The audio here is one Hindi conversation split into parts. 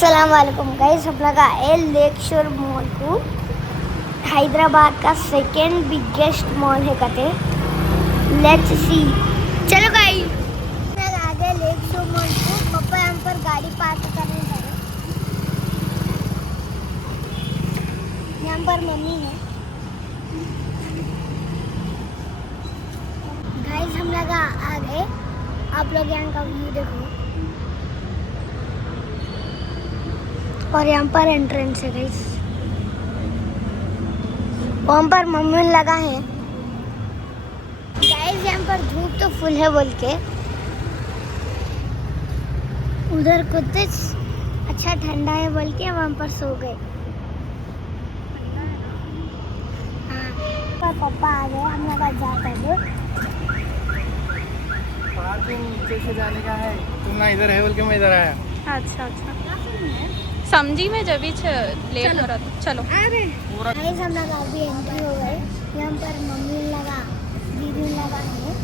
अस्सलामुअलैकुम गाइस, हम लगा है लेक शोर मॉल को। हैदराबाद का सेकेंड बिगेस्ट मॉल है कहते। लेट्स सी, चलो गाइस आ गए लेक शोर मॉल को। पापा यहाँ पर गाड़ी पार्क करने जा रहे। यहाँ पर मम्मी है। गाइस हम लगा आ गए। आप लोग यहाँ का व्यू देखो और यहाँ पर एंट्रेंस है गाइस। वहाँ पर मम्मी लगा है गाइस। यहाँ पर धूप तो फुल है बोल के उधर कुछ अच्छा ठंडा है बोल के वहाँ पर सो गए। हाँ, पर पापा आ गए। हम लोग जाते हैं। पार्किंग नीचे से जाने का है। तुम ना इधर है बोल के मैं इधर आया। अच्छा अच्छा समझी मैं जब ही लेट हो रहा था। चलो गाइस हम लोग अभी एंट्री हो गए। यहाँ पर मम्मी लगा, दीदी लगा है।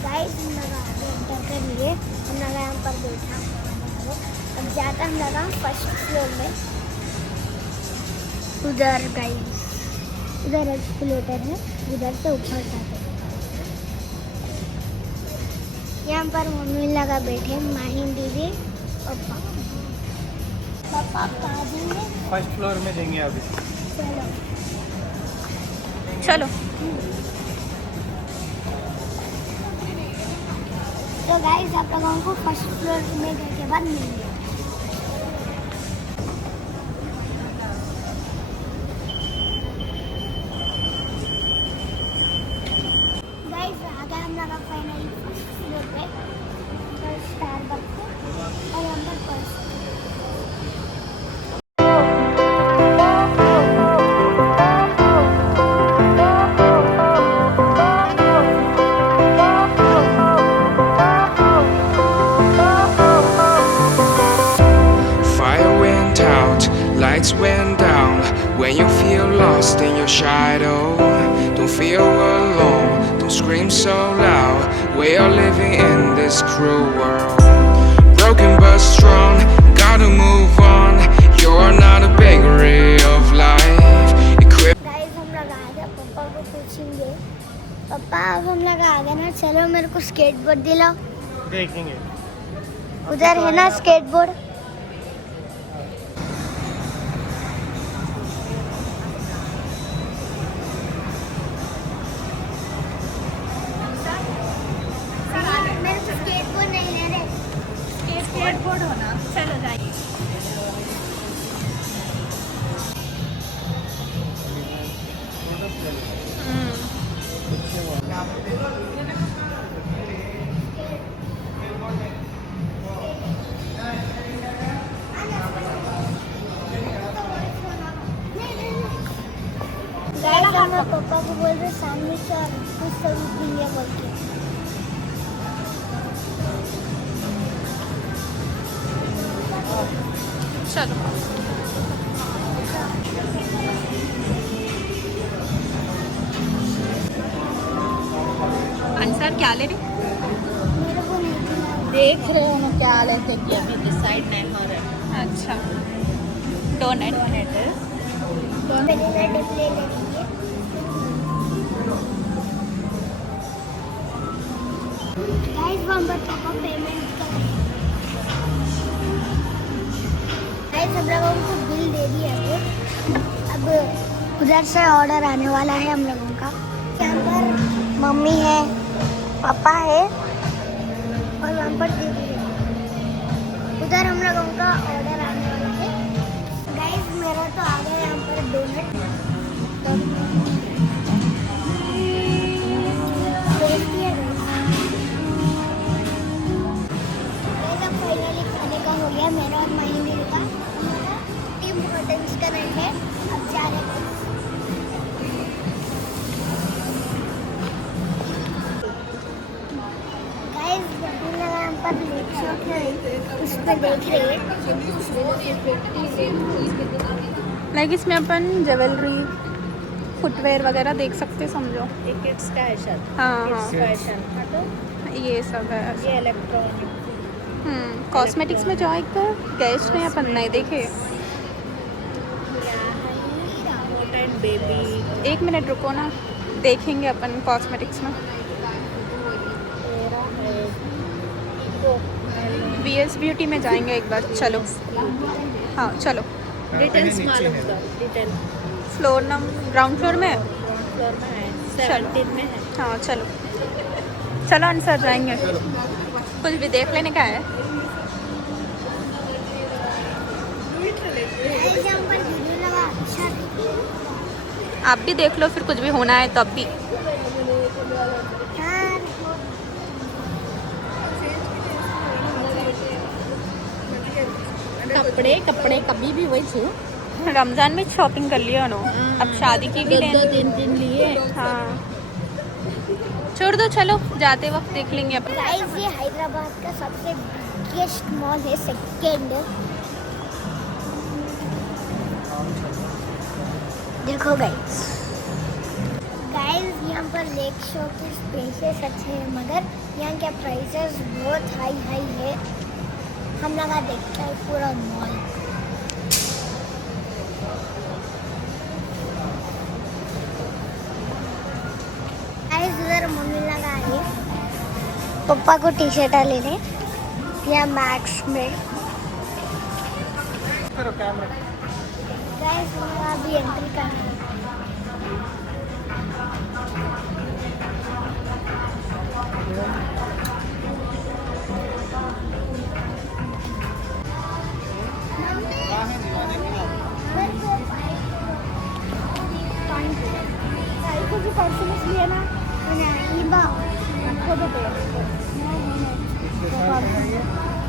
गाइस हम लोग आगे एंटर कर लिए। हम लोग यहाँ पर बैठा। अब जाता हम लोग फर्स्ट फ्लोर में। उधर गाइस उधर एस्केलेटर है, उधर से ऊपर जाते। यहाँ पर मम्मी लगा बैठे, माहिन दीदी और पापा कहाँ जाएंगे? फर्स्ट फ्लोर में देंगे अभी। चलो चलो तो गाइस आप लोगों को फर्स्ट फ्लोर में गए के बाद मिलेंगे। गाइस आ गए हम लोग फाइनली फर्स्ट फ्लोर पे। स्टारबक्स और यहाँ पर purse. Lights went down when you feel lost in your shadow. Don't feel alone, don't scream so loud. We are living in this cruel world. Broken but strong, gotta move on. You're not a bakery of life. Guys हम लोग आ गए। पापा को पूछेंगे, पापा अब हम लोग आ गए ना, चलो मेरे को स्केटबोर्ड दिलाओ। देखेंगे उधर है ना स्केटबोर्ड। मेरे को स्केटबोर्ड नहीं ले रहे। स्केटबोर्ड होना। चलो जाइए। गाइस हम लोग पापा को बोल रहे सामने से और कुछ सब देंगे बोल के। चलो आंसर क्या ले रही? मेरे को नहीं दिला। देख रहे हो क्या लेते कि अभी डिसाइड नहीं हो रहा। अच्छा डोनेट वनीला डिप ले लेंगे। गाइस वहाँ पर पापा पेमेंट कर रहे हैं। गाइस हम लोगों को बिल दे दिया है। अब उधर से ऑर्डर आने वाला है हम लोगों का। यहाँ पर मम्मी है, पापा है और वहाँ पर दीदी है। उधर हम लोगों का ऑर्डर आने वाला है। गाइस मेरा तो आ गया यहाँ पर डोनट। फाइनली खाने का हो गया मेरा और माही का। टीम होटल्स का नाम है। अब जा रहे उसमें देख रहे हैं। लाइक इसमें अपन ज्वेलरी फुटवेयर वगैरह देख सकते समझो। ये किड्स का है शायद, हाँ किड्स हाँ फैशन हाँ तो ये सब है। ये इलेक्ट्रॉनिक कॉस्मेटिक्स में जाए तो गेस्ट में अपन नहीं देखे। एंड बेबी 1 मिनट रुको ना, देखेंगे अपन कॉस्मेटिक्स में। VS ब्यूटी में जाएंगे एक बार, चलो। हाँ चलो। डिटेल्स मालूम करो, डिटेल फ्लोर ग्राउंड फ्लोर में है? ग्राउंड फ्लोर में है, चलो। 17 में है। हाँ चलो चलो आंसर जाएंगे, कुछ भी देख लेने का है। गाइस यहाँ पर वीडियो लगा अच्छा है। आप भी देख लो, फिर कुछ भी होना है तब भी। हाँ कपड़े कपड़े कभी भी वही छू रमजान में शॉपिंग कर लिया नो, अब शादी की भी दो तीन दिन लिए। हाँ छोड़ दो, चलो जाते वक्त देख लेंगे अपन। गाइस ये हैदराबाद का सबसे बिगेस्ट मॉल है, सेकंड। देखो गाइस यहाँ पर लेक शो की स्पेसेस अच्छे हैं, मगर यहाँ के प्राइसेस बहुत हाई है। हम लगा देखते हैं पूरा मॉल। गाइस उधर मम्मी लगा है पापा को टी शर्ट लेने या मैक्स में। करो कैमरा। गाइस हम अभी एंट्री कर रहे हैं। लिए ना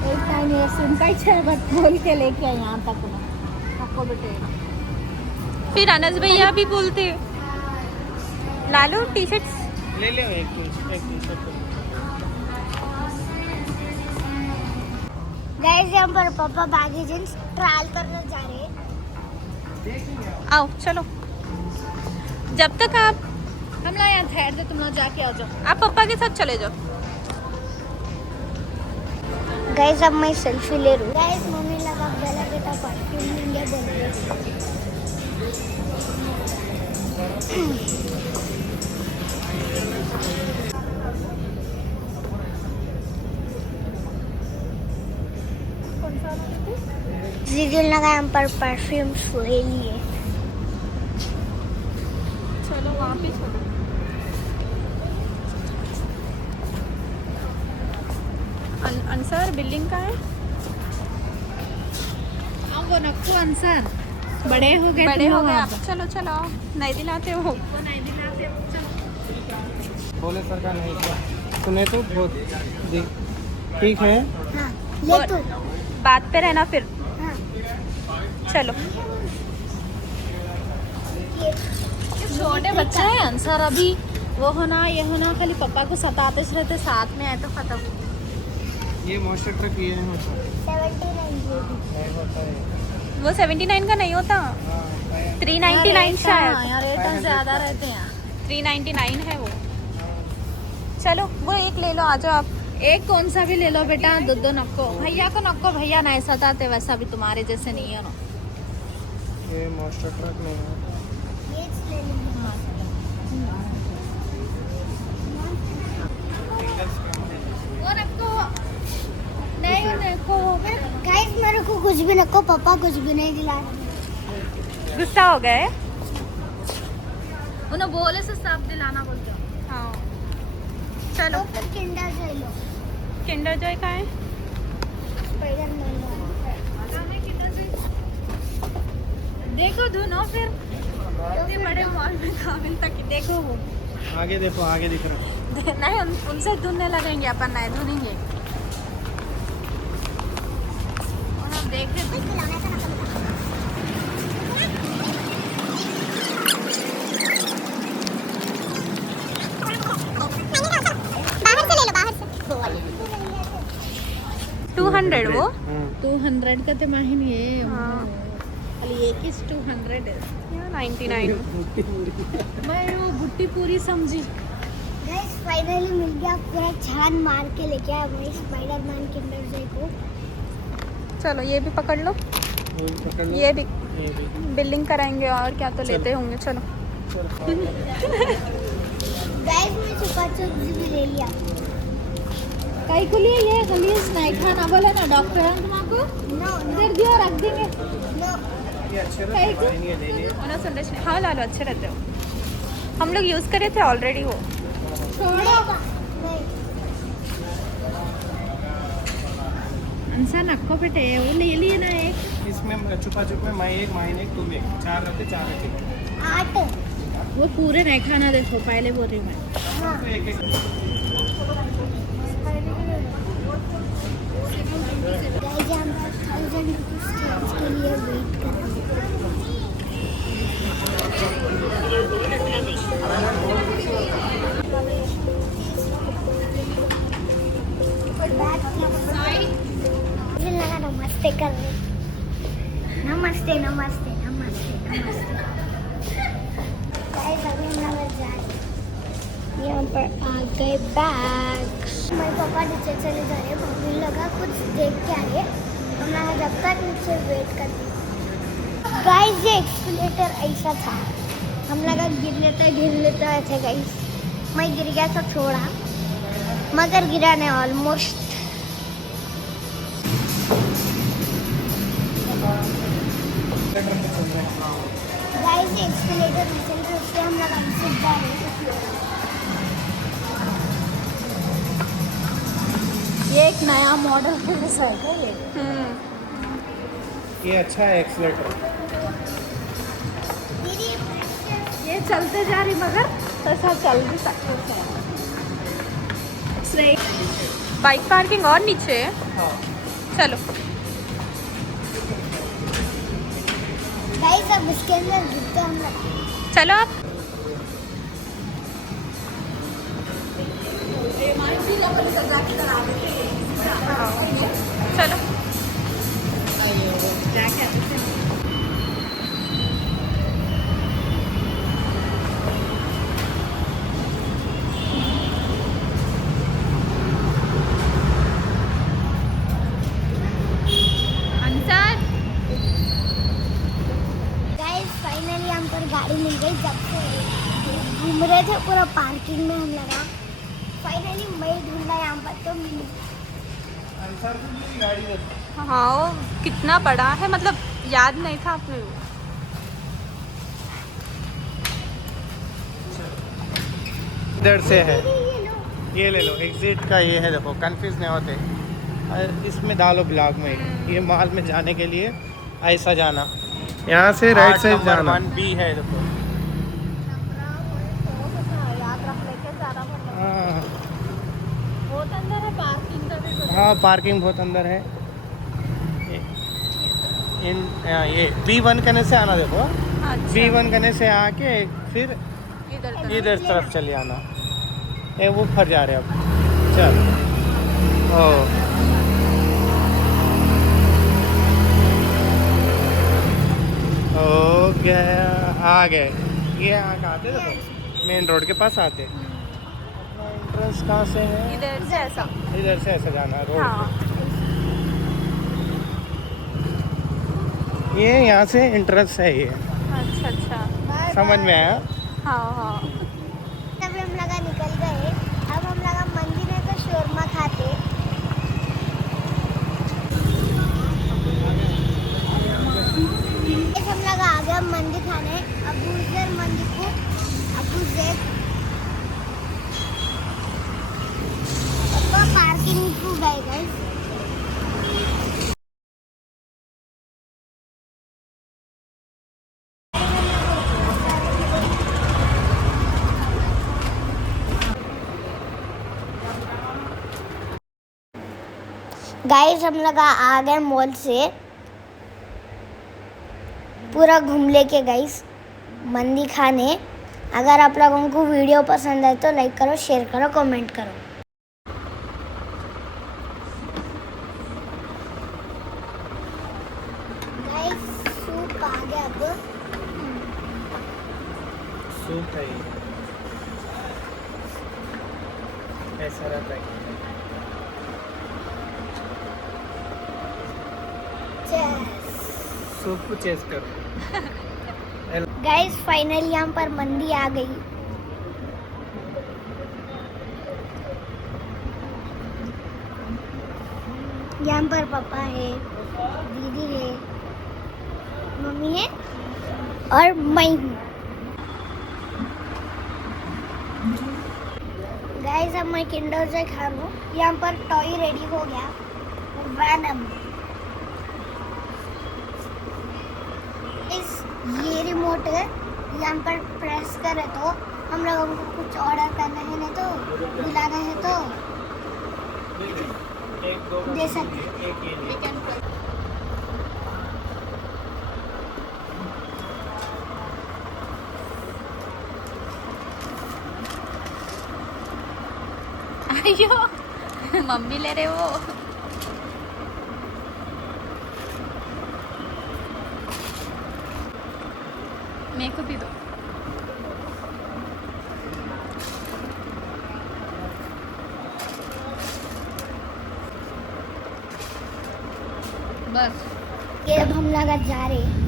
एक टाइम ये सुनता ही है, बट बोल के लेके आए यहाँ तक ना आपको बेटे। फिर अनस भैया भी बोलते लालू टी शर्ट्स। ले ले एक टी-शर्ट। गाइस यहाँ पर पापा बैगी जींस ट्रायल करने जा रहे हैं। आओ चलो, जब तक आप हम लोग यहाँ ठहर दे, तुम लोग जाके आ जाओ। आप पापा के साथ चले जाओ। गाइस अब मैं सेल्फी ले रही हूँ। गाइस मम्मी लगा गला बेटा परफ्यूम लेंगे बोल रही है। दीदी लगा यहाँ पर परफ्यूम्स ले लिए। चलो वहाँ पे चलो। आंसर बिल्डिंग का है। हाँ वो नक्कू आंसर बड़े हो गए, बड़े तुम हो लोग गए वहाँ आप, चलो चलो नहीं दिलाते हो। पर। नहीं दिलाते, चलो। बोले सरकार नहीं किया तूने तो बहुत ठीक है। हाँ ले तू। बात पे रहना फिर। हाँ चलो ये छोटे बच्चे हैं आंसर, अभी वो होना ये होना, खाली पापा को सताते रहते, साथ में आए तो खत्म। ये मॉइस्चर ट्रक ये है मतलब 79 नहीं होता है। वो 79 का नहीं होता, हाँ, है। 399 शायद। यहाँ रेट ज्यादा रहते हैं। 399 है वो। चलो वो एक ले लो, आ जाओ आप। एक कौन सा भी ले लो बेटा, दो नक्को। भैया को नक्को, भैया नहीं सताते, वैसा भी तुम्हारे जैसे नहीं है ना। ये मॉइस्चर ट्रक नहीं है। ये ले लेंगे। वो नक्को नहीं, वो नक्को गाइस मेरे को कुछ भी नको, पापा कुछ भी नहीं दिला। गुस्सा हो गए। उन्हें बोले से साफ दिलाना बोल दो। हाँ चलो। तो फिर किंडर जॉय लो। किंडर जॉय का है। स्पाइडरमैन लो। देखो दोनों फिर इतने बड़े मॉल में काबिल तक देखो वो। आगे देखो, आगे दिख रहा है। नहीं उनसे धुलने लगेंगे, अपन नहीं धुलेंगे। और हम देख रहे थे। बाहर से ले लो, बाहर से। 200 वो। 200 का ते माहिन ये हाँ। खाली एक इज 200 है 99 मैं वो बुट्टी पूरी समझी गाइस फाइनली मिल गया, पूरा छान मार के लेके आया भाई स्पाइडरमैन किंडर जॉय को। चलो ये भी पकड़ लो, वो भी पकड़ लो। ये भी ये भी। बिल्डिंग कराएंगे और क्या तो लेते होंगे। चलो गाइस मैं छुपा छुप भी ले लिया। कई को लिए ये गलीज नहीं खाना बोले ना डॉक्टर हैं तुमको नो इधर दियो रख देंगे नो ये अच्छे कई रहते को? हैं, ये ले लिए। उन्हें संदेश नहीं, हाँ ला लो, अच्छे रहते हो। हम लोग यूज़ करे थे ऑलरेडी वो। छोड़ो नहीं अंसा नक्को बेटे वो ले लिए ना एक इसमें छुपा छुप में मैं एक, माइन एक, तुम एक, 4 रहते 4 रहते। 8 वो पूरे नहीं खाना देखो पहले बोल रही मैं हाँ तो एक एक गाइस हम 1000 रुपीस चेंज के लिए वेट कर रहे हैं। लगा नमस्ते कर रहे, नमस्ते नमस्ते नमस्ते नमस्ते। गाइस अभी हम लोग जा रहे हैं। यहाँ पर आ गए बैग्स। मेरे पापा नीचे चले जा रहे हैं, मम्मी लगा कुछ देख के आ रहे हैं। हम लोग जब तक नीचे वेट कर रहे हैं। गाइस ये एक्सलेटर ऐसा था, हम लगा गिर लेता ऐसे गाइस। मैं गिर गया तो छोड़ा, मगर गिरा नहीं ऑलमोस्ट। गाइस ये एक्सलेटर चल रहे उससे हम लोग ऐसे जा रहे हैं। ये एक नया मॉडल के जैसा है क्या ये ये अच्छा है एक्सलेटर। ये चलते जा रही मगर ऐसा चल भी सकते हैं बाइक पार्किंग और नीचे है। हाँ चलो गाइस अब इसके अंदर गिरते हम लोग। चलो आप। चलो गाइस फाइनली हम पर गाड़ी मिल गई। जब से घूम रहे थे पूरा पार्किंग में हम लगा, फाइनली मैं ढूंढा यहाँ पर तो मिली। आंसर तो मेरी गाड़ी है। हाँ वो कितना बड़ा है, मतलब याद नहीं था आपने वो। इधर से है, ये लो ये ले लो। एग्जिट का ये है, देखो कंफ्यूज नहीं होते। और इसमें डालो ब्लॉग में, ये मॉल में जाने के लिए ऐसा जाना, यहाँ से राइट साइड जाना। 1B है देखो। याद रख लेके जाना पड़ेगा हाँ बहुत अंदर है पार्किंग का भी हाँ पार्किंग बहुत अंदर है। ये B1 करने से आना, देखो अच्छा B1 करने से आके फिर इधर इधर तरफ चले आना। ये वो फर जा रहे अब। चल ओ हो गया, आ गए। ये यहाँ का आते देखो, मेन रोड के पास आते। अपना एंट्रेंस कहाँ से है? इधर से ऐसा। इधर से ऐसा जाना रोड। हाँ ये यहाँ से एंट्रेंस है ये, अच्छा अच्छा। समझ में आया? हाँ हाँ अभी हम लगा निकल गए। अब हम लगा मंदिर है तो शोरमा खाते। इस हम लगा आ गया मंदिर खाने, अबू ज़र मंदिर को। अबू ज़र पापा पार्किंग को गए गाइस। गाइस हम लोग आ गए मॉल से, पूरा घूम लेके गाइस मंदी खाने। अगर आप लोगों को वीडियो पसंद आए तो लाइक करो, शेयर करो, कमेंट करो। सूप है ये, ऐसा रहता है। सूप को चेस करो। गाइस फाइनली यहाँ पर मंदी आ गई। यहाँ पर पापा है, दीदी है, मम्मी है और मैं हूँ। गाइस अब मैं किंडर जॉय खा लूँ। यहाँ पर टॉय रेडी हो गया, वैनम। ये रिमोट है, यहाँ पर प्रेस करे तो हम लोगों को कुछ ऑर्डर करना है, नहीं तो बुलाना है तो दे सकते हैं। अयो मम्मी ले रहे वो। मेरे को भी दो। बस ये अब हम लोग जा रहे हैं।